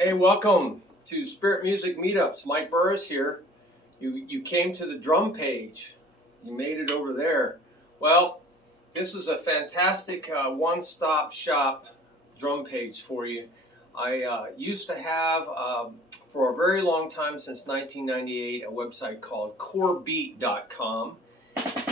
Hey, welcome to Spirit Music Meetups. Mike Burris here. You came to the drum page. You made it over there. Well, this is a fantastic one-stop shop drum page for you. I used to have, for a very long time, since 1998, a website called corebeat.com.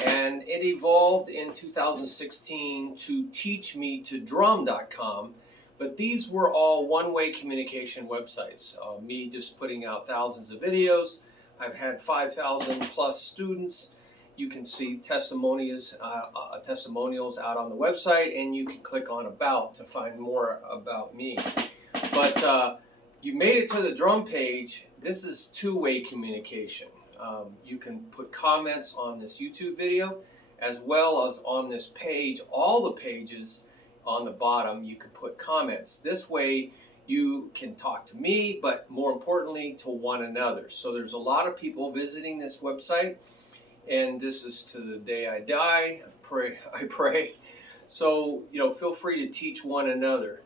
And it evolved in 2016 to teachmetodrum.com. But these were all one-way communication websites. Me just putting out thousands of videos. I've had 5,000 plus students. You can see testimonials out on the website, and you can click on About to find more about me. But you made it to the drum page. This is two-way communication. You can put comments on this YouTube video as well as on this page. All the pages on the bottom, you can put comments. This way you can talk to me, but more importantly to one another. So there's a lot of people visiting this website, and this is to the day I die. I pray. So, feel free to teach one another.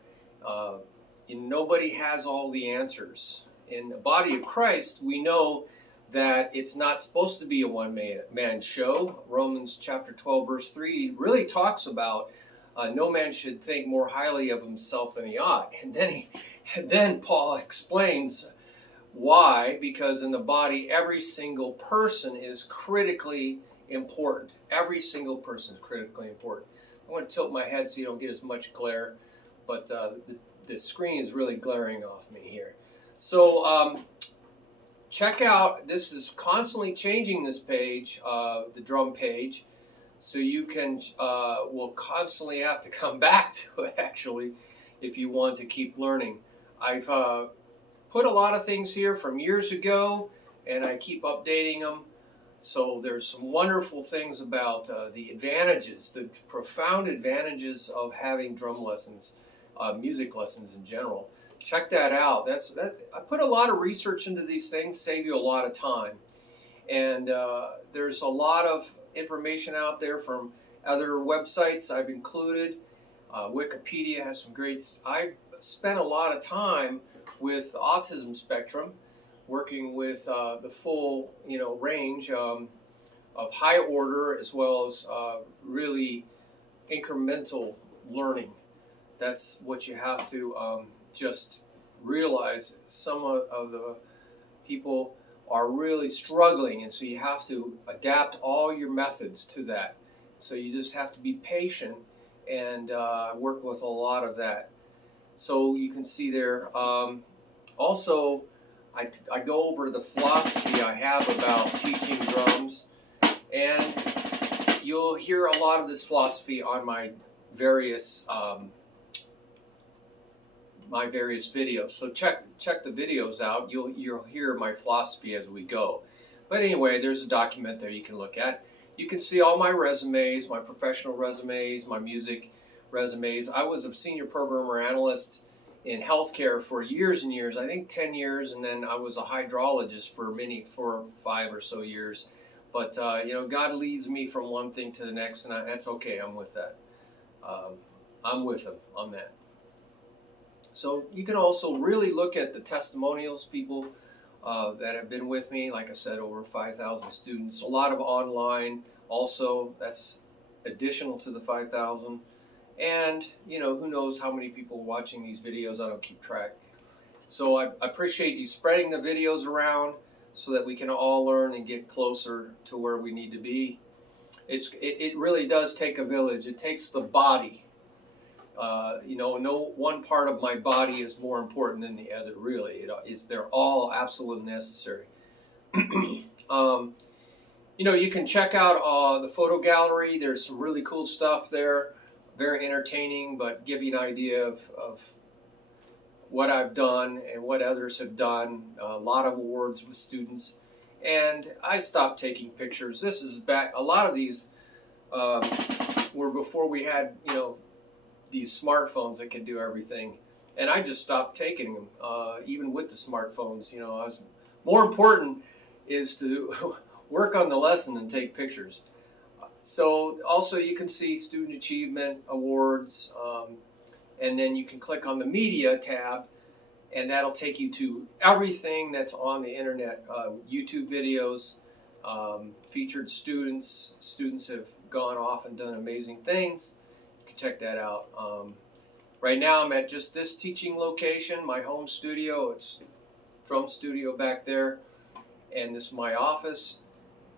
Nobody has all the answers. In the body of Christ, we know that it's not supposed to be a one-man show. Romans chapter 12, verse 3 really talks about no man should think more highly of himself than he ought. And then Paul explains why, because in the body, every single person is critically important. Every single person is critically important. I want to tilt my head so you don't get as much glare, but the screen is really glaring off me here. So check out, this is constantly changing, this page, the drum page. So you can, will constantly have to come back to it, actually, if you want to keep learning. I've put a lot of things here from years ago, and I keep updating them. So there's some wonderful things about the advantages, the profound advantages of having drum lessons, music lessons in general. Check that out. I put a lot of research into these things, save you a lot of time. And there's a lot of information out there from other websites I've included. Wikipedia has some great. I spent a lot of time with the autism spectrum, working with the full range of high order as well as really incremental learning. That's what you have to just realize. Some of the people are really struggling, and so you have to adapt all your methods to that. So you just have to be patient and work with a lot of that. So you can see there. Also, I go over the philosophy I have about teaching drums, and you'll hear a lot of this philosophy on my various videos. So check the videos out. You'll hear my philosophy as we go. But anyway, there's a document there you can look at. You can see all my resumes, my professional resumes, my music resumes. I was a senior programmer analyst in healthcare for years and years, I think 10 years, and then I was a hydrologist for 5 or so years. But God leads me from one thing to the next, and that's okay. I'm with that. I'm with him on that. So you can also really look at the testimonials, people that have been with me. Like I said, over 5,000 students. A lot of online also. That's additional to the 5,000. And, who knows how many people are watching these videos. I don't keep track. So I appreciate you spreading the videos around so that we can all learn and get closer to where we need to be. It really does take a village. It takes the body. No one part of my body is more important than the other, really. They're all absolutely necessary. You can check out the photo gallery. There's some really cool stuff there. Very entertaining, but give you an idea of what I've done and what others have done. A lot of awards with students. And I stopped taking pictures. This is back, a lot of these were before we had, these smartphones that can do everything, and I just stopped taking them. Even with the smartphones, more important is to work on the lesson than take pictures. So also you can see student achievement awards, and then you can click on the media tab and that'll take you to everything that's on the internet. YouTube videos, featured students. Students have gone off and done amazing things. You can check that out. Right now I'm at just this teaching location, my home studio. It's drum studio back there, and this is my office.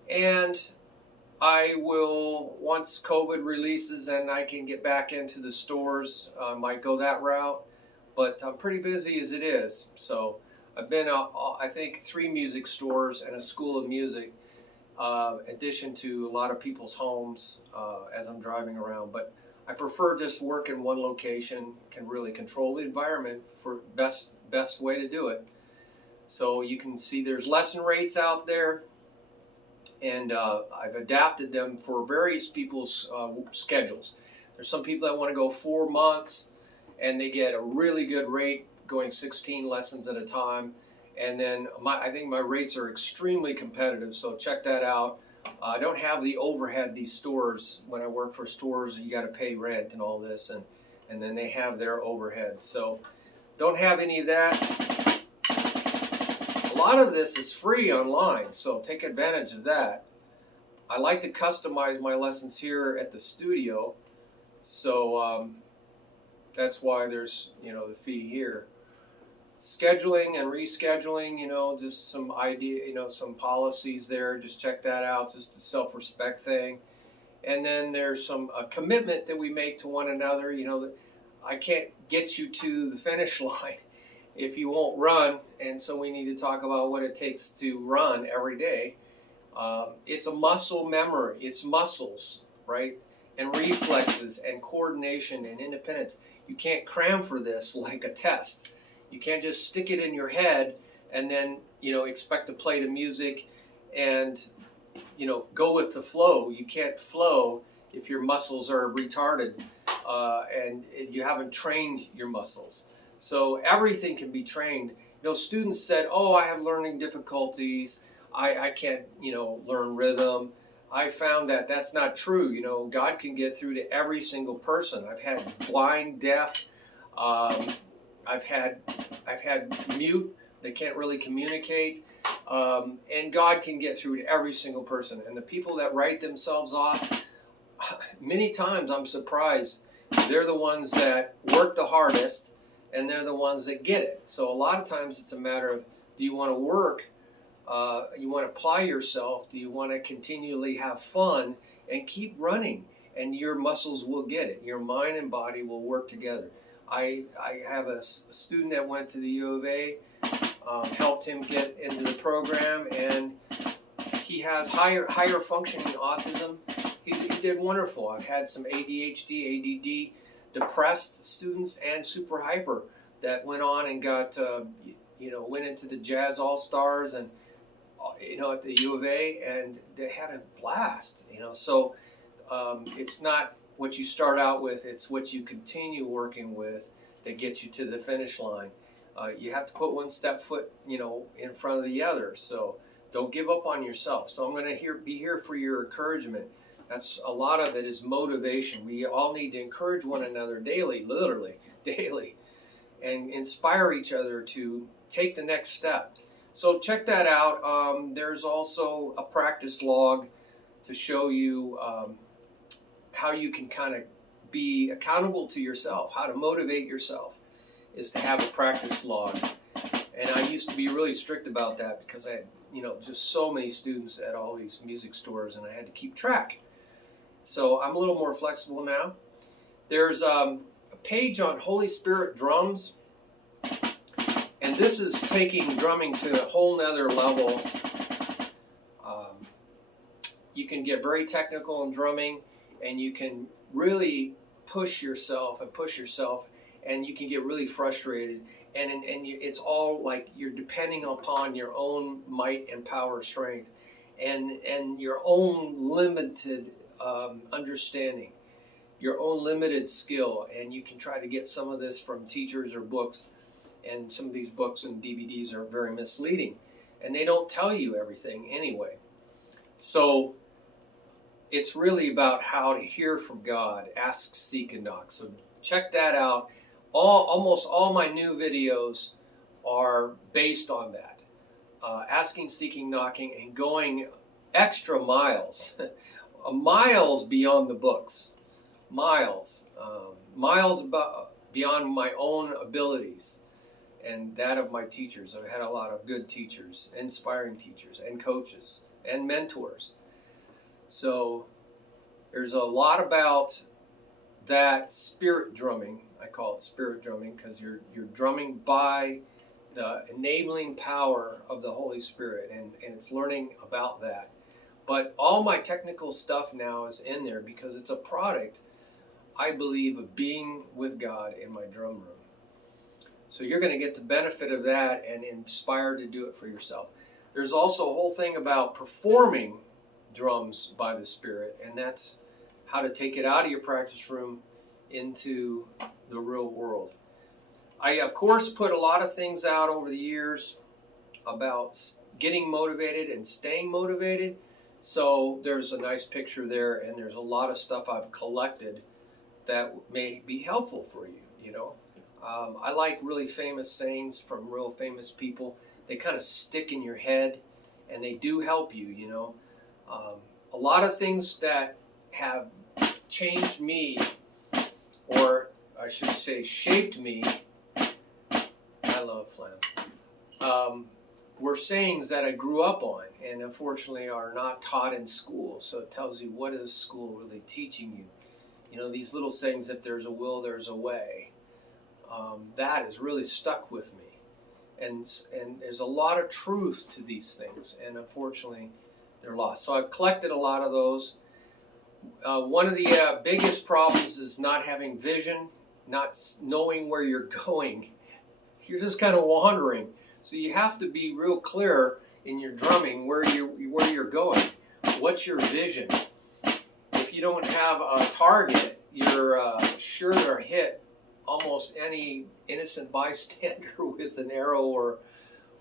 And I will, once COVID releases and I can get back into the stores, I might go that route. But I'm pretty busy as it is. So I've been, I think, 3 music stores and a school of music, in addition to a lot of people's homes as I'm driving around. But I prefer just work in one location, can really control the environment for best way to do it. So you can see there's lesson rates out there, and I've adapted them for various people's schedules. There's some people that want to go 4 months, and they get a really good rate going 16 lessons at a time. And then I think my rates are extremely competitive, so check that out. I don't have the overhead, these stores. When I work for stores, you got to pay rent and all this, and then they have their overhead. So don't have any of that. A lot of this is free online, so take advantage of that. I like to customize my lessons here at the studio, so that's why there's, the fee here. Scheduling and rescheduling, just some idea, some policies there. Just check that out. Just a self-respect thing. And then there's some commitment that we make to one another. That I can't get you to the finish line if you won't run, and so we need to talk about what it takes to run every day. It's a muscle memory. It's muscles, right? And reflexes and coordination and independence. You can't cram for this like a test. You can't just stick it in your head and then, expect to play the music and, go with the flow. You can't flow if your muscles are retarded and you haven't trained your muscles. So everything can be trained. Students said, oh, I have learning difficulties. I can't, learn rhythm. I found that that's not true. God can get through to every single person. I've had blind, deaf, I've had mute, they can't really communicate, and God can get through to every single person. And the people that write themselves off, many times I'm surprised, they're the ones that work the hardest, and they're the ones that get it. So a lot of times it's a matter of, do you want to work, you want to apply yourself, do you want to continually have fun and keep running, and your muscles will get it. Your mind and body will work together. I have a student that went to the U of A, helped him get into the program, and he has higher functioning autism. He did wonderful. I've had some ADHD, ADD, depressed students, and super hyper that went on and got, went into the Jazz All-Stars and, at the U of A, and they had a blast, So it's not what you start out with, it's what you continue working with that gets you to the finish line. You have to put one foot, in front of the other. So don't give up on yourself. So I'm going to be here for your encouragement. That's a lot of it is motivation. We all need to encourage one another daily, literally daily, and inspire each other to take the next step. So check that out. There's also a practice log to show you how you can kind of be accountable to yourself, how to motivate yourself is to have a practice log. And I used to be really strict about that because I had, just so many students at all these music stores, and I had to keep track. So I'm a little more flexible now. There's a page on Holy Spirit drums, and this is taking drumming to a whole nother level. You can get very technical in drumming, and you can really push yourself, and you can get really frustrated, and it's all like you're depending upon your own might and power, strength, and your own limited understanding, your own limited skill, and you can try to get some of this from teachers or books, and some of these books and DVDs are very misleading, and they don't tell you everything anyway. So it's really about how to hear from God, ask, seek, and knock. So check that out. Almost all my new videos are based on that. Asking, seeking, knocking, and going extra miles, miles beyond the books, miles beyond my own abilities and that of my teachers. I've had a lot of good teachers, inspiring teachers, and coaches, and mentors. So there's a lot about that spirit drumming. I call it spirit drumming because you're drumming by the enabling power of the Holy Spirit, and it's learning about that. But all my technical stuff now is in there because it's a product, I believe, of being with God in my drum room. So you're going to get the benefit of that and inspired to do it for yourself. There's also a whole thing about performing drums by the Spirit, and that's how to take it out of your practice room into the real world. I, of course, put a lot of things out over the years about getting motivated and staying motivated. So there's a nice picture there, and there's a lot of stuff I've collected that may be helpful for you, you know. I like really famous sayings from real famous people. They kind of stick in your head, and they do help you, you know. A lot of things that have changed me, or I should say shaped me, I love Flam, were sayings that I grew up on and unfortunately are not taught in school. So it tells you, what is school really teaching you? You know, these little sayings, if there's a will, there's a way. That has really stuck with me. And there's a lot of truth to these things, and unfortunately they're lost. So I've collected a lot of those. One of the biggest problems is not having vision, not knowing where you're going. You're just kind of wandering. So you have to be real clear in your drumming where you're going. What's your vision? If you don't have a target, you're sure to hit almost any innocent bystander with an arrow or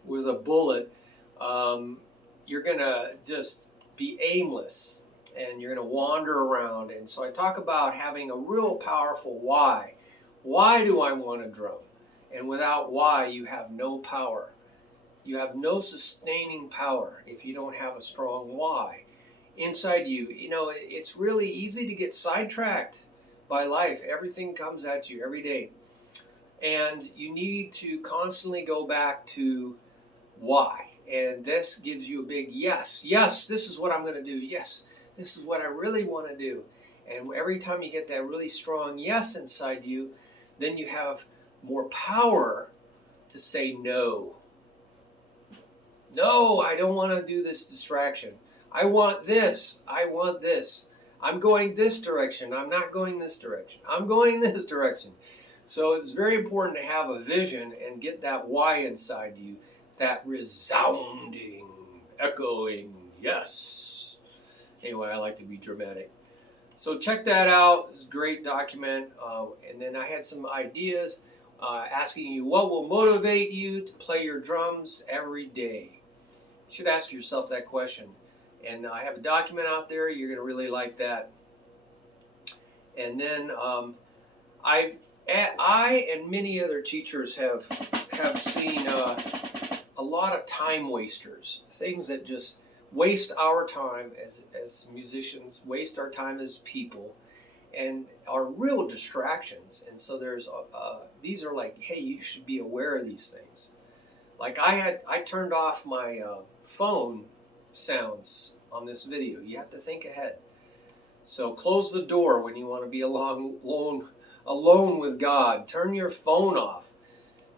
with a bullet. You're going to just be aimless, and you're going to wander around. And so I talk about having a real powerful why. Why do I want to drum? And without why, you have no power. You have no sustaining power if you don't have a strong why inside you. You know, it's really easy to get sidetracked by life. Everything comes at you every day. And you need to constantly go back to why. And this gives you a big yes. Yes, this is what I'm going to do. Yes, this is what I really want to do. And every time you get that really strong yes inside you, then you have more power to say no. No, I don't want to do this distraction. I want this. I want this. I'm going this direction. I'm not going this direction. I'm going this direction. So it's very important to have a vision and get that why inside you, that resounding, echoing yes. Anyway, I like to be dramatic. So check that out. It's a great document. And then I had some ideas asking you what will motivate you to play your drums every day. You should ask yourself that question. And I have a document out there. You're going to really like that. And then I and many other teachers have seen a lot of time wasters, things that just waste our time as musicians, waste our time as people, and are real distractions. And so there's these are like, hey, you should be aware of these things. Like I turned off my phone sounds on this video. You have to think ahead. So close the door when you want to be alone with God. Turn your phone off.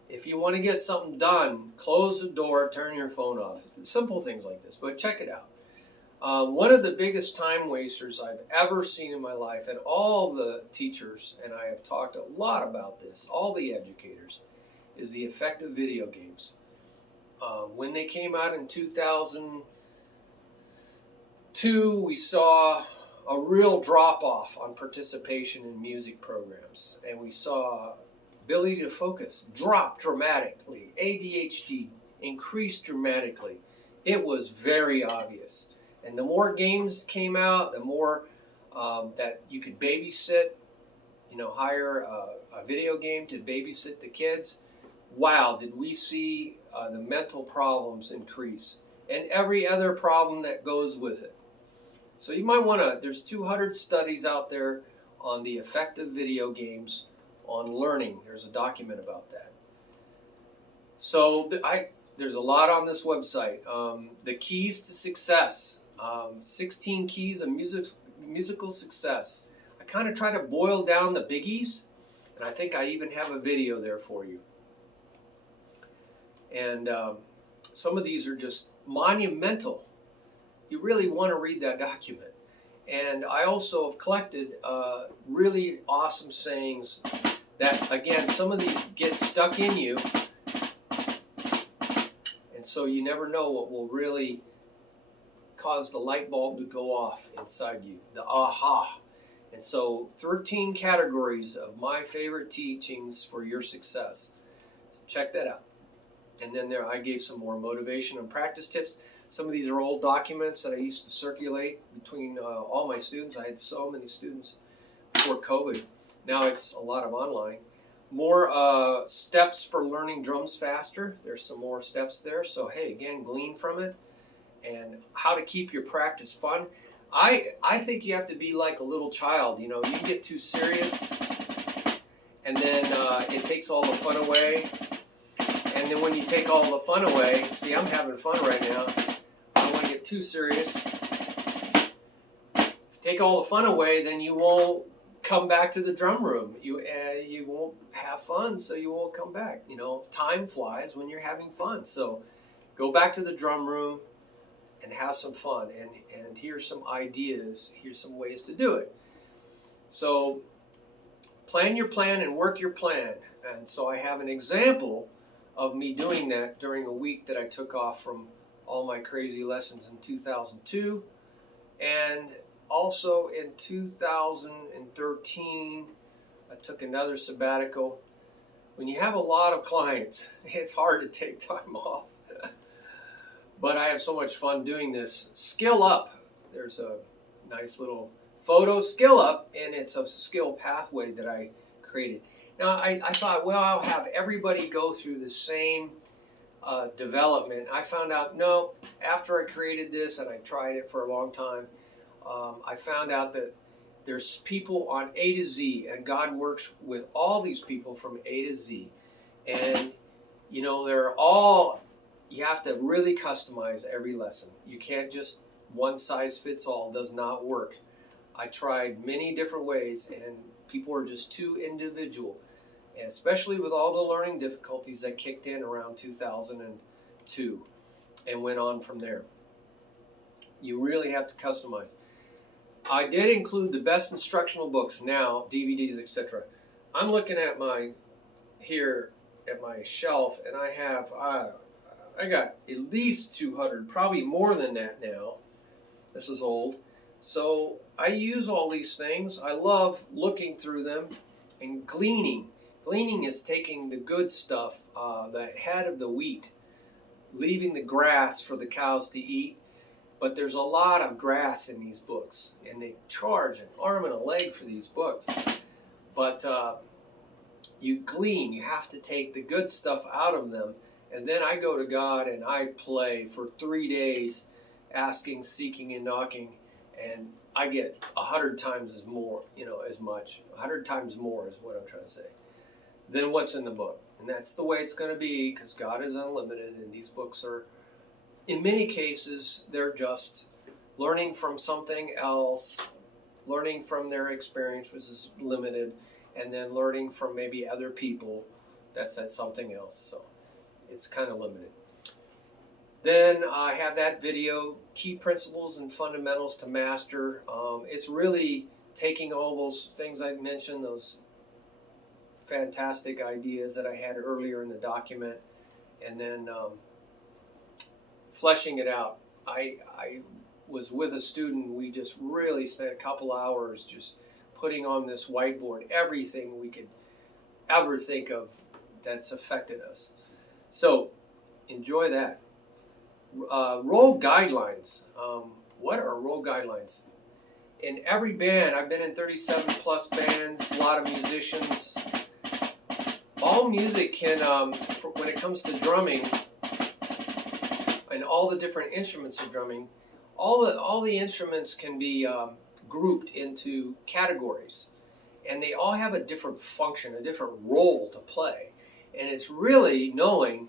If you want to get something done, close the door, turn your phone off. It's simple things like this, but check it out. One of the biggest time wasters I've ever seen in my life, and all the teachers, and I have talked a lot about this, all the educators, is the effect of video games. When they came out in 2002, we saw a real drop-off on participation in music programs, and we saw ability to focus drop dramatically, ADHD increased dramatically. It was very obvious. And the more games came out, the more that you could babysit, hire a video game to babysit the kids. wow, did we see the mental problems increase and every other problem that goes with it. So you might want to, there's 200 studies out there on the effect of video games on learning. There's a document about that. So there's a lot on this website. The keys to success, 16 keys of musical success. I kind of try to boil down the biggies, and I think I even have a video there for you. And some of these are just monumental. You really want to read that document. And I also have collected really awesome sayings that, again, some of these get stuck in you. And so you never know what will really cause the light bulb to go off inside you, the aha. And so 13 categories of my favorite teachings for your success. Check that out. And then there I gave some more motivation and practice tips. Some of these are old documents that I used to circulate between all my students. I had so many students before COVID. Now it's a lot of online. More steps for learning drums faster. There's some more steps there. So hey, again, glean from it. And how to keep your practice fun. I think you have to be like a little child. You know, you get too serious, and then it takes all the fun away. And then when you take all the fun away, see, I'm having fun right now. I don't want to get too serious. If you take all the fun away, then you won't come back to the drum room. You won't have fun, so you won't come back. You know, time flies when you're having fun. So go back to the drum room and have some fun. And here's some ideas. Here's some ways to do it. So plan your plan and work your plan. And so I have an example of me doing that during a week that I took off from all my crazy lessons in 2002. And also in 2013, I took another sabbatical. When you have a lot of clients, it's hard to take time off. But I have so much fun doing this. Skill Up. There's a nice little photo, Skill Up, and it's a skill pathway that I created. Now, I thought, well, I'll have everybody go through the same development. I found out, no, after I created this, and I tried it for a long time, I found out that there's people on A to Z, and God works with all these people from A to Z. And, you know, you have to really customize every lesson. You can't just one size fits all. It does not work. I tried many different ways, and people are just too individual, and especially with all the learning difficulties that kicked in around 2002 and went on from there. You really have to customize. I did include the best instructional books now, DVDs, etc. I'm looking at here at my shelf, and I have I got at least 200, probably more than that now. This is old. So I use all these things. I love looking through them and gleaning. Gleaning is taking the good stuff, the head of the wheat, leaving the grass for the cows to eat. But there's a lot of grass in these books, and they charge an arm and a leg for these books. But you glean. You have to take the good stuff out of them. And then I go to God and I play for 3 days, asking, seeking, and knocking. And I get 100 times as more, as much. 100 times more is what I'm trying to say, than what's in the book. And that's the way it's going to be, because God is unlimited, and these books are, in many cases, they're just learning from something else, learning from their experience, which is limited, and then learning from maybe other people that's something else. So it's kind of limited. Then I have that video, Key Principles and Fundamentals to Master. It's really taking all those things I mentioned, those fantastic ideas that I had earlier in the document, and then fleshing it out. I was with a student. We just really spent a couple hours just putting on this whiteboard everything we could ever think of that's affected us. So enjoy that. Role guidelines. What are role guidelines? In every band, I've been in 37 plus bands, a lot of musicians. all music can, when it comes to drumming and all the different instruments of drumming, all the instruments can be grouped into categories, and they all have a different function, a different role to play, and it's really knowing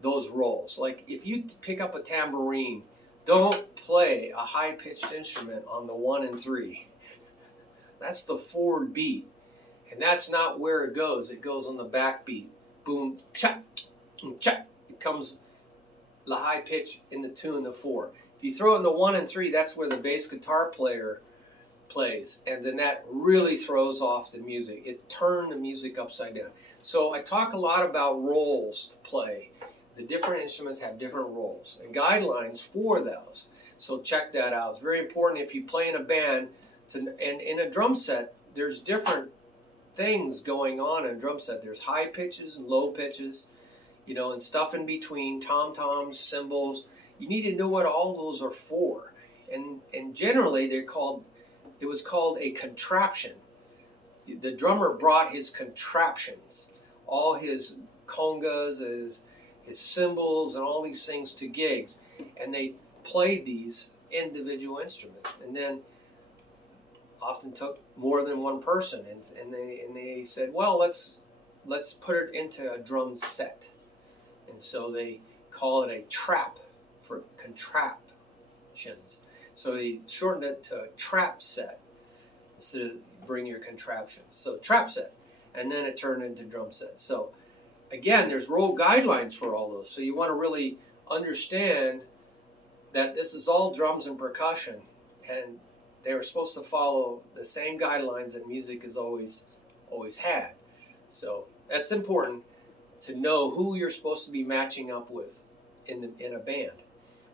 those roles. Like if you pick up a tambourine, don't play a high-pitched instrument on the 1 and 3. That's the forward beat, and that's not where it goes. It goes on the back beat. Boom, cha, cha. It comes the high pitch in the 2 and the 4. If you throw it in the 1 and 3, that's where the bass guitar player plays, and then that really throws off the music. It turned the music upside down. So I talk a lot about roles to play. The different instruments have different roles and guidelines for those. So check that out. It's very important if you play in a band, and in a drum set, there's different things going on in a drum set. There's high pitches and low pitches, and stuff in between, tom-toms, cymbals. You need to know what all those are for. And generally it was called a contraption. The drummer brought his contraptions, all his congas, his cymbals, and all these things to gigs, and they played these individual instruments, and then often took more than one person, and they said, well, let's put it into a drum set, and so they call it a trap for contraptions. So they shortened it to a trap set instead of bring your contraptions. So trap set, and then it turned into drum set. So again, there's role guidelines for all those. So you want to really understand that this is all drums and percussion, and they were supposed to follow the same guidelines that music has always had. So that's important to know who you're supposed to be matching up with in a band.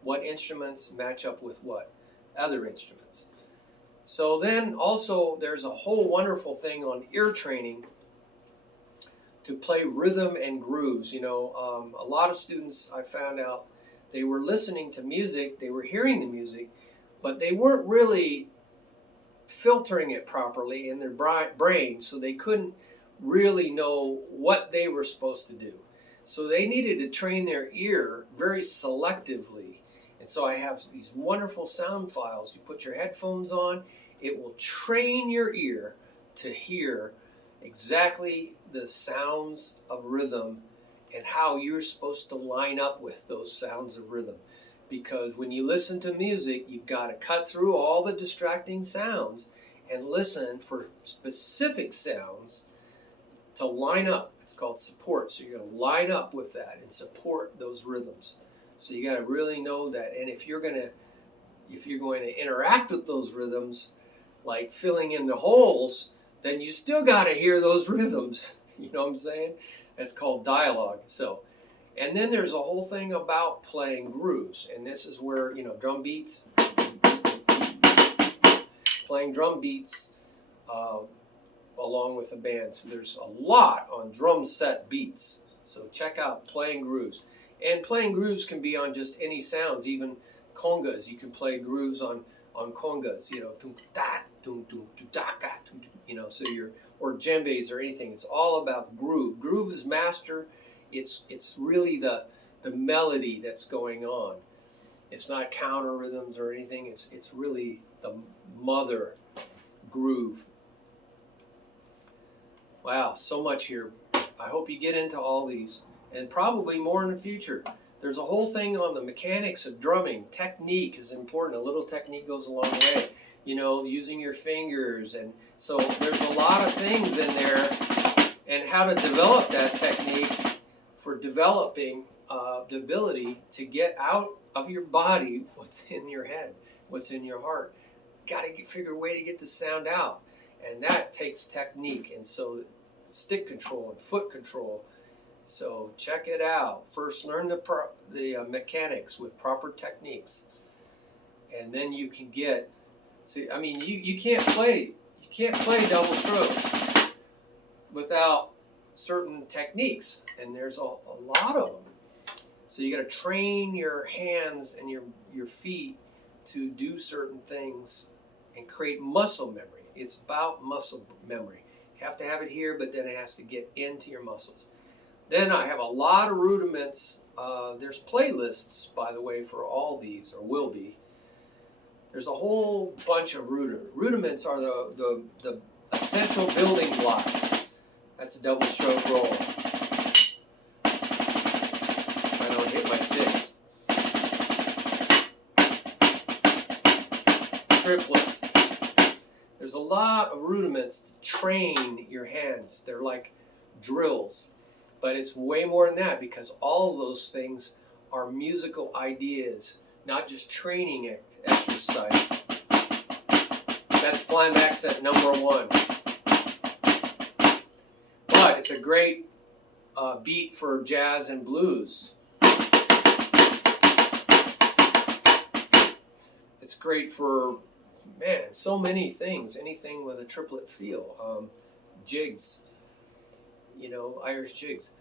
What instruments match up with what other instruments. So then also there's a whole wonderful thing on ear training to play rhythm and grooves. A lot of students, I found out, they were listening to music, they were hearing the music, but they weren't really filtering it properly in their brain, so they couldn't really know what they were supposed to do. So they needed to train their ear very selectively. And so I have these wonderful sound files. You put your headphones on, it will train your ear to hear exactly the sounds of rhythm and how you're supposed to line up with those sounds of rhythm. Because when you listen to music, you've got to cut through all the distracting sounds and listen for specific sounds to line up. It's called support. So you're going to line up with that and support those rhythms. So you got to really know that. And if you're going to interact with those rhythms, like filling in the holes, then you still got to hear those rhythms. You know what I'm saying? That's called dialogue. So, and then there's a whole thing about playing grooves, and this is where drum beats, playing drum beats along with the band. So there's a lot on drum set beats. So check out playing grooves. And playing grooves can be on just any sounds, even congas. You can play grooves on congas, so or djembes or anything. It's all about groove. Groove is master. It's really the melody that's going on. It's not counter rhythms or anything. It's really the mother groove. Wow, so much here. I hope you get into all these, and probably more in the future. There's a whole thing on the mechanics of drumming. Technique is important. A little technique goes a long way. Using your fingers. And so there's a lot of things in there, and how to develop that technique for developing the ability to get out of your body what's in your head, what's in your heart. Got to figure a way to get the sound out. And that takes technique. And so stick control and foot control. So check it out. First, learn the mechanics with proper techniques, and then you can get. See, I mean, you can't play double strokes without certain techniques, and there's a lot of them. So you got to train your hands and your feet to do certain things and create muscle memory. It's about muscle memory. You have to have it here, but then it has to get into your muscles. Then I have a lot of rudiments. There's playlists, by the way, for all these, or will be. There's a whole bunch of rudiments are the essential building blocks. That's a double stroke roll. I don't hit my sticks. Triplets. There's a lot of rudiments to train your hands. They're like drills. But it's way more than that, because all of those things are musical ideas, not just training exercise. That's phlegm accent number 1. But it's a great beat for jazz and blues. It's great for, man, so many things. Anything with a triplet feel. Jigs. You know, Irish jigs.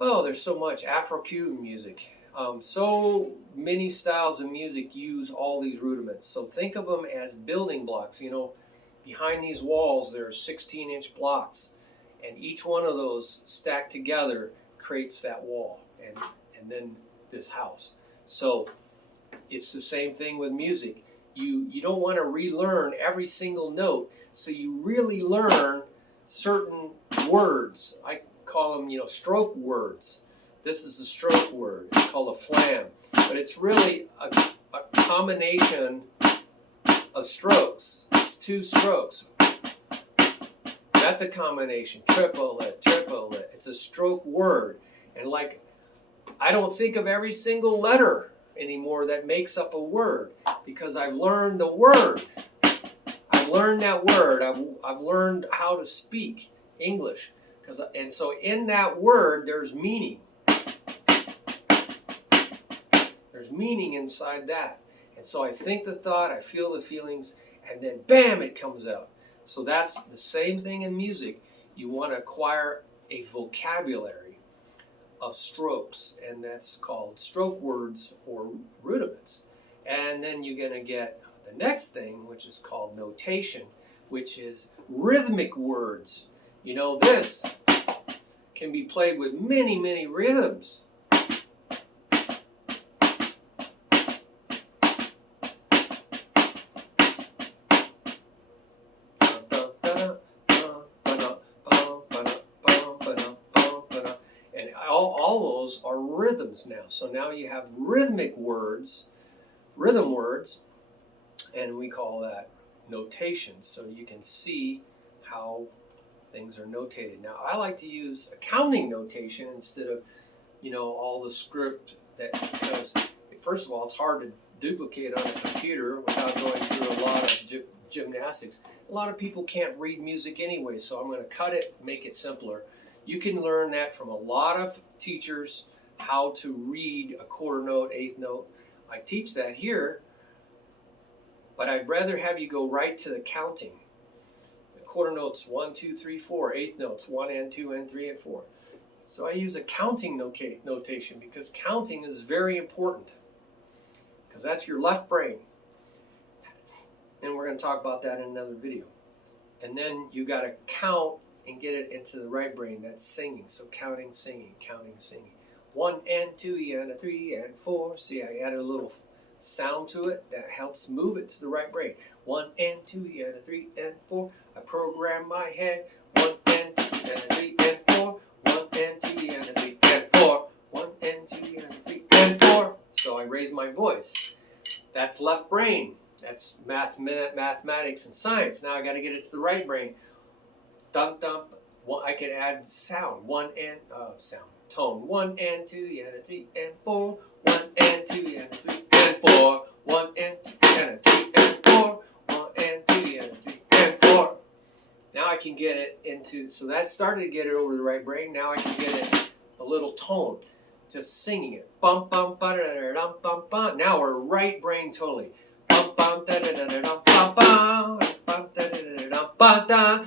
Oh, there's so much. Afro-Cuban music. So many styles of music use all these rudiments. So think of them as building blocks. You know, behind these walls there are 16-inch blocks, and each one of those stacked together creates that wall, and then this house. So it's the same thing with music. You don't want to relearn every single note, so you really learn certain words. I call them, stroke words. This is a stroke word. It's called a flam. But it's really a combination of strokes. It's 2 strokes. That's a combination. Triplet, triplet. It's a stroke word. And like, I don't think of every single letter anymore that makes up a word, because I've learned the word. I've learned that word. I've learned how to speak English. And so in that word, there's meaning. There's meaning inside that. And so I think the thought, I feel the feelings, and then bam, it comes out. So that's the same thing in music. You want to acquire a vocabulary of strokes, and that's called stroke words or rudiments. And then you're going to get the next thing, which is called notation, which is rhythmic words. You know, this can be played with many, many rhythms. And all those are rhythms now. So now you have rhythmic words, rhythm words, and we call that notation. So you can see how things are notated. Now, I like to use accounting notation instead of, all the script, because first of all, it's hard to duplicate on a computer without going through a lot of gymnastics. A lot of people can't read music anyway, so I'm going to cut it, make it simpler. You can learn that from a lot of teachers, how to read a quarter note, eighth note. I teach that here, but I'd rather have you go right to the counting. Quarter notes 1, 2, 3, 4. Eighth notes 1 and 2 and 3 and 4. So I use a counting notation, because counting is very important, because that's your left brain. And we're going to talk about that in another video. And then you got to count and get it into the right brain. That's singing. So counting, singing, counting, singing. 1 and 2 and 3 and 4. See, I added a little sound to it that helps move it to the right brain. 1 and 2 and 3 and 4. I program my head. 1 and 2 and 3 and 4. 1 and 2 and 3 and 4. 1 and 2 and 3 and 4. So I raise my voice. That's left brain. That's mathematics and science. Now I got to get it to the right brain. Thump thump. I can add sound. 1 and tone. 1 and 2 and 3 and 4. 1 and 2 and 3 and 4. 1 and 2 and 3 and 4. 1 and 2 and 3 and 4. Now I can get it into, so that started to get it over the right brain. Now I can get it a little tone, just singing it. Bum bum ba da da dum bum bum. Now we're right brain totally. Bum bum da da da da dum bum bum. Bum da da da da dum bum da.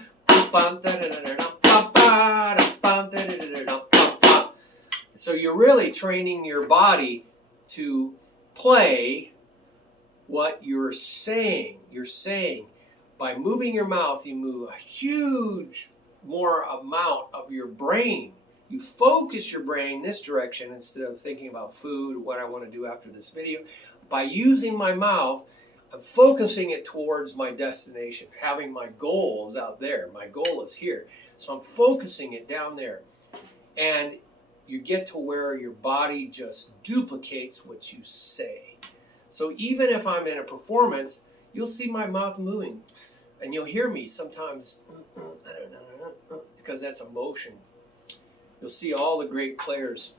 Bum da da da da dum bum ba. Bum da da da da dum bum bum. So you're really training your body to play what you're saying. You're saying. By moving your mouth, you move a huge more amount of your brain. You focus your brain this direction instead of thinking about food, what I want to do after this video. By using my mouth, I'm focusing it towards my destination, having my goals out there. My goal is here. So I'm focusing it down there. And you get to where your body just duplicates what you say. So even if I'm in a performance, you'll see my mouth moving. And you'll hear me sometimes, because that's emotion. You'll see all the great players.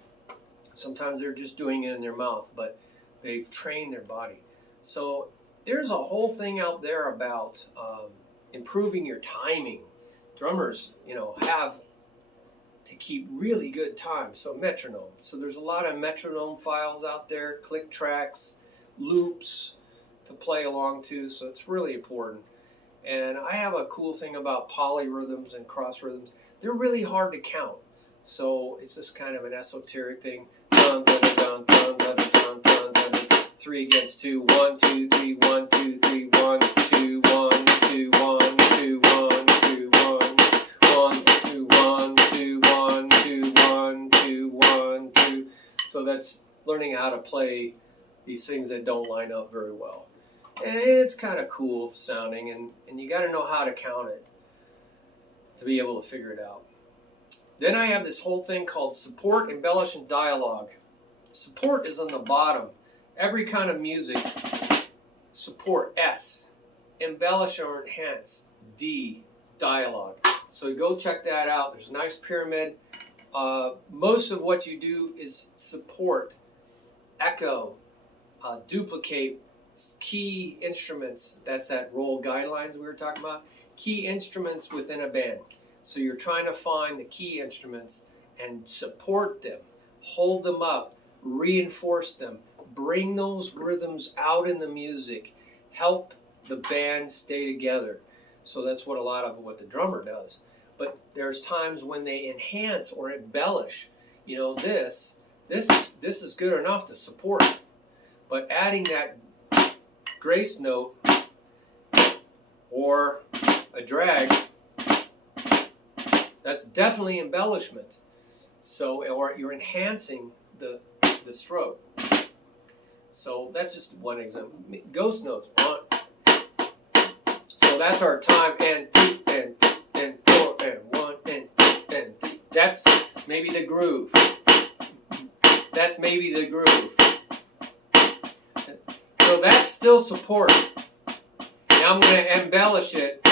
Sometimes they're just doing it in their mouth, but they've trained their body. So there's a whole thing out there about improving your timing. Drummers, have to keep really good time. So metronome. So there's a lot of metronome files out there, click tracks, loops to play along to. So it's really important. And I have a cool thing about polyrhythms and cross rhythms. They're really hard to count. So it's just kind of an esoteric thing. Dun, dun, dun, dun, dun, dun, dun, dun, dun. 3 against 2, 1, 2, 3, 1, 2, 3, 1, 2, 1, 2, 1, 2, 1, 2, 1, 1, 2, 1, 2, 1, 2, 1, 2, 1, 2. So that's learning how to play these things that don't line up very well. And it's kind of cool sounding, and you got to know how to count it to be able to figure it out. Then I have this whole thing called support, embellish, and dialogue. Support is on the bottom. Every kind of music, support, S. Embellish or enhance, D. Dialogue. So go check that out. There's a nice pyramid. Most of what you do is support, echo, duplicate, key instruments. That's that role guidelines we were talking about. Key instruments within a band. So you're trying to find the key instruments and support them, hold them up, reinforce them, bring those rhythms out in the music, help the band stay together. So that's what a lot of what the drummer does. But there's times when they enhance or embellish. This is good enough to support. But adding that grace note or a drag, that's definitely embellishment. So, or you're enhancing the stroke. So that's just one example. Ghost notes. 1. So that's our time, and 2 and 4 and 1 and 3. That's maybe the groove. That's maybe the groove. So that's still support. Now I'm going to embellish it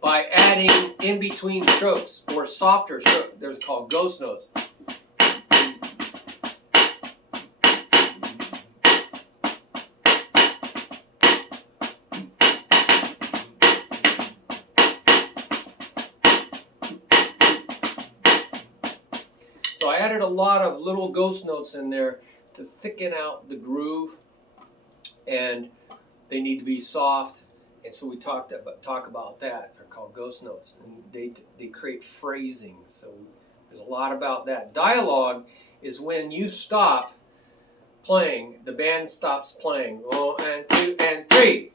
by adding in between strokes or softer strokes. They're called ghost notes. So I added a lot of little ghost notes in there to thicken out the groove, and they need to be soft. And so we talk about that. They're called ghost notes, and they create phrasing. So there's a lot about that. Dialogue is when you stop playing, the band stops playing. 1 and 2 and 3.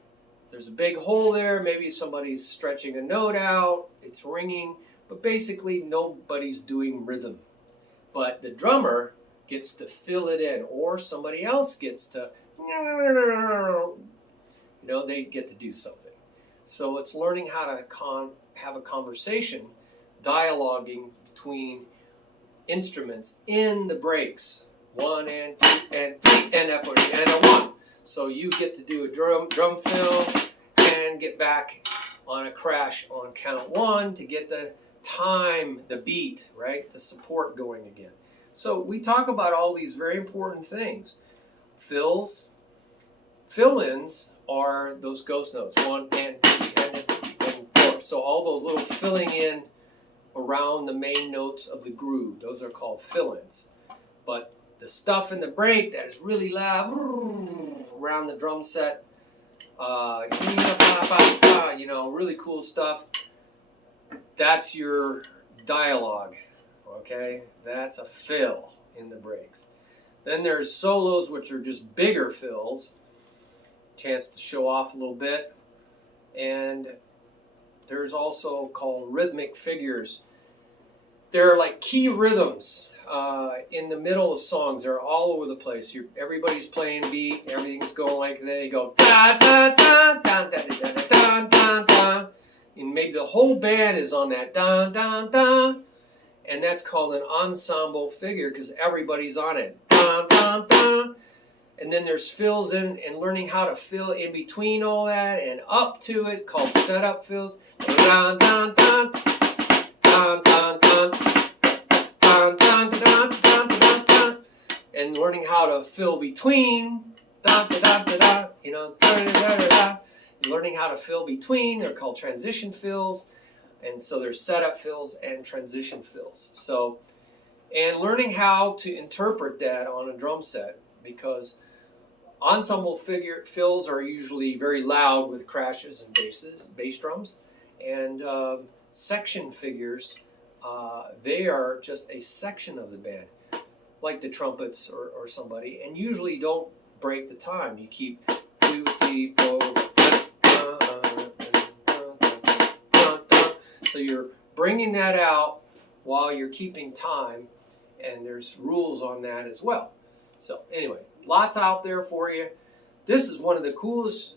There's a big hole there. Maybe somebody's stretching a note out. It's ringing, but basically nobody's doing rhythm. But the drummer gets to fill it in, or somebody else gets to, they get to do something. So it's learning how to have a conversation, dialoguing between instruments in the breaks. 1 and 2 and 3 and F1 and a 1. So you get to do a drum fill and get back on a crash on count 1 to get the time, the beat, right? The support going again. So we talk about all these very important things. Fills, fill-ins are those ghost notes. 1 and 2 and 4. So all those little filling in around the main notes of the groove, those are called fill-ins. But the stuff in the break that is really loud around the drum set, really cool stuff, that's your dialogue, okay? That's a fill in the breaks. Then there's solos, which are just bigger fills, chance to show off a little bit. And there's also called rhythmic figures. There are like key rhythms in the middle of songs. They're all over the place. Everybody's playing beat. Everything's going like that. They go da da da da da da da da da, and maybe the whole band is on that da da da, and that's called an ensemble figure because everybody's on it. Da da da. And then there's fills in and learning how to fill in between all that and up to it called setup fills. Dun, dun, dun, dun, dun, dun, dun, dun, dun, dun, dun, dun, and learning how to fill between. Da, da, da, da, da, you know, da, da, da, da, da. And learning how to fill between. They're called transition fills. And so there's setup fills and transition fills. So, and learning how to interpret that on a drum set, because ensemble fills are usually very loud with crashes and bass drums, and section figures, they are just a section of the band, like the trumpets or somebody, and usually don't break the time. You keep 2, 3, 4, so you're bringing that out while you're keeping time, and there's rules on that as well. So anyway, lots out there for you. This is one of the coolest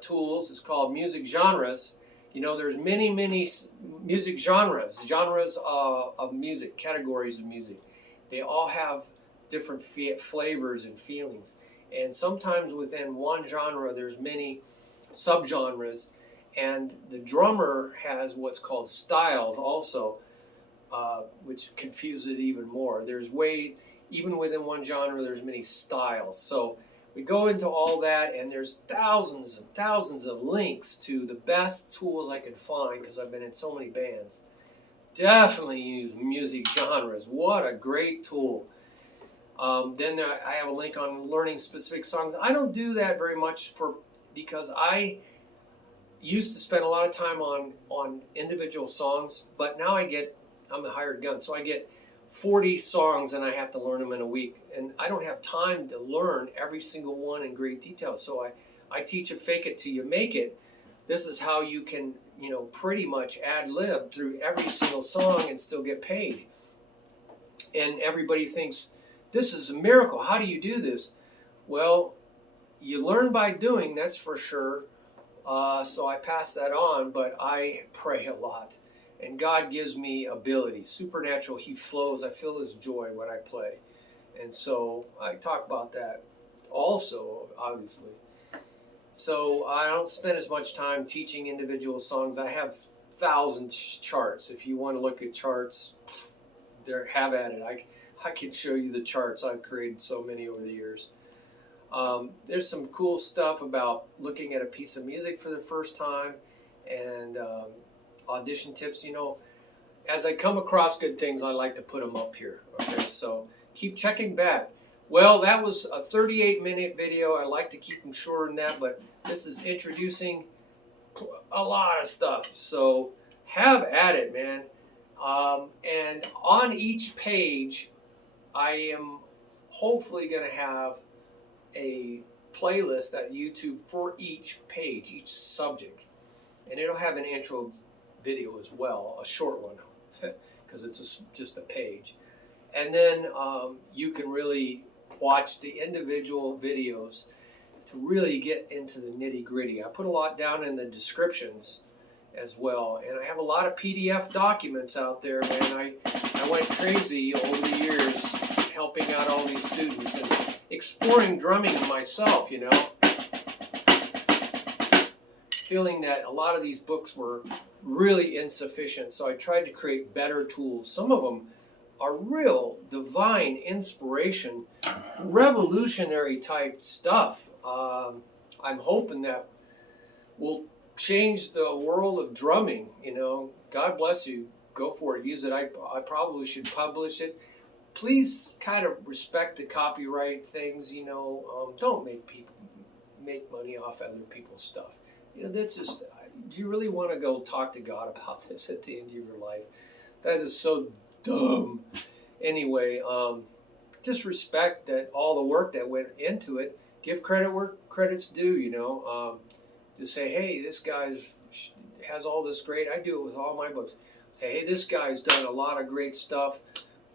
tools. It's called music genres. You know, there's many music genres of music, categories of music. They all have different flavors and feelings. And sometimes within one genre, there's many subgenres. And the drummer has what's called styles also, which confuses it even more. Even within one genre, there's many styles. So we go into all that, and there's thousands and thousands of links to the best tools I could find because I've been in so many bands. Definitely use music genres. What a great tool. Then I have a link on learning specific songs. I don't do that very much because I used to spend a lot of time on individual songs, but now I'm a hired gun, so I get 40 songs and I have to learn them in a week, and I don't have time to learn every single one in great detail. So I teach a fake it till you make it. This is how you can, pretty much ad lib through every single song and still get paid. And everybody thinks this is a miracle. How do you do this? Well, you learn by doing, that's for sure. So I pass that on, but I pray a lot. And God gives me ability, supernatural. He flows. I feel His joy when I play. And so I talk about that also, obviously. So I don't spend as much time teaching individual songs. I have 1,000 charts. If you want to look at charts, have at it. I can show you the charts. I've created so many over the years. There's some cool stuff about looking at a piece of music for the first time, and audition tips. As I come across good things, I like to put them up here. Okay, so keep checking back. Well, that was a 38-minute video. I like to keep them shorter than that, but this is introducing a lot of stuff. So have at it, man. And on each page, I am hopefully going to have a playlist at YouTube for each page, each subject. And it'll have an intro video as well, a short one, because it's just a page. And then you can really watch the individual videos to really get into the nitty-gritty. I put a lot down in the descriptions as well. And I have a lot of PDF documents out there, man. I went crazy over the years helping out all these students and exploring drumming myself, feeling that a lot of these books were really insufficient. So I tried to create better tools. Some of them are real divine inspiration, revolutionary type stuff. I'm hoping that will change the world of drumming. God bless you. Go for it. Use it. I probably should publish it. Please kind of respect the copyright things. Don't make money off other people's stuff. That's just. Do you really want to go talk to God about this at the end of your life? That is so dumb. Anyway, just respect that all the work that went into it. Give credit where credit's due. Just say, hey, this guy has all this great. I do it with all my books. Say, hey, this guy's done a lot of great stuff.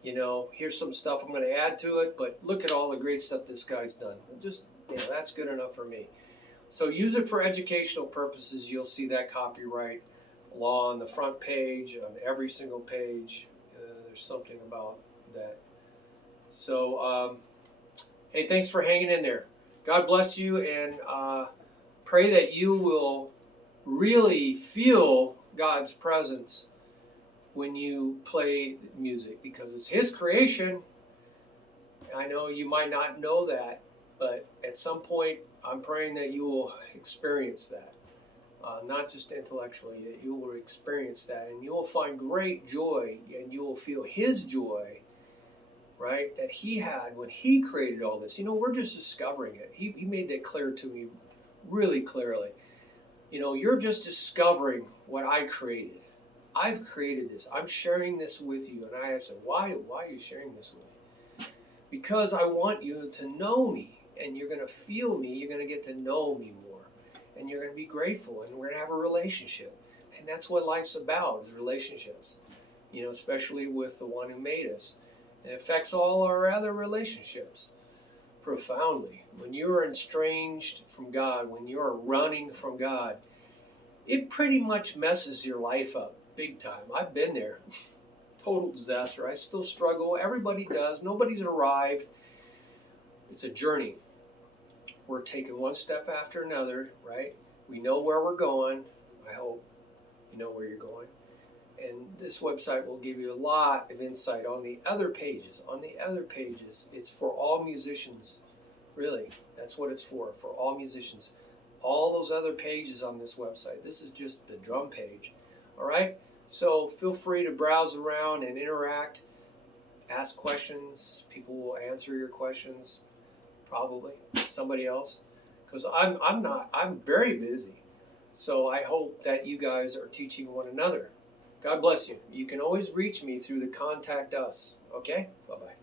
You know, here's some stuff I'm going to add to it, but look at all the great stuff this guy's done. Just, you know, that's good enough for me. So use it for educational purposes. You'll see that copyright law on the front page, on every single page. There's something about that. So, hey, thanks for hanging in there. God bless you, and pray that you will really feel God's presence when you play music, because it's His creation. I know you might not know that, but at some point I'm praying that you will experience that, not just intellectually, that you will experience that, and you will find great joy, and you will feel His joy, right, that He had when He created all this. You know, we're just discovering it. He made that clear to me really clearly. You know, you're just discovering what I created. I've created this. I'm sharing this with you. And I said, why are you sharing this with me? Because I want you to know me, and you're going to feel me. You're going to get to know me more, and you're going to be grateful, and we're going to have a relationship. And that's what life's about, is relationships, you know, especially with the one who made us. It affects all our other relationships profoundly. When you're estranged from God, when you're running from God, it pretty much messes your life up big time. I've been there. Total disaster. I still struggle. Everybody does. Nobody's arrived. It's a journey. We're taking one step after another, right? We know where we're going. I hope you know where you're going. And this website will give you a lot of insight on the other pages. On the other pages, it's for all musicians. Really, that's what it's for all musicians. All those other pages on this website. This is just the drum page. All right? So feel free to browse around and interact. Ask questions. People will answer your questions. Probably. Somebody else. Because I'm very busy. So I hope that you guys are teaching one another. God bless you. You can always reach me through the Contact Us. Okay? Bye-bye.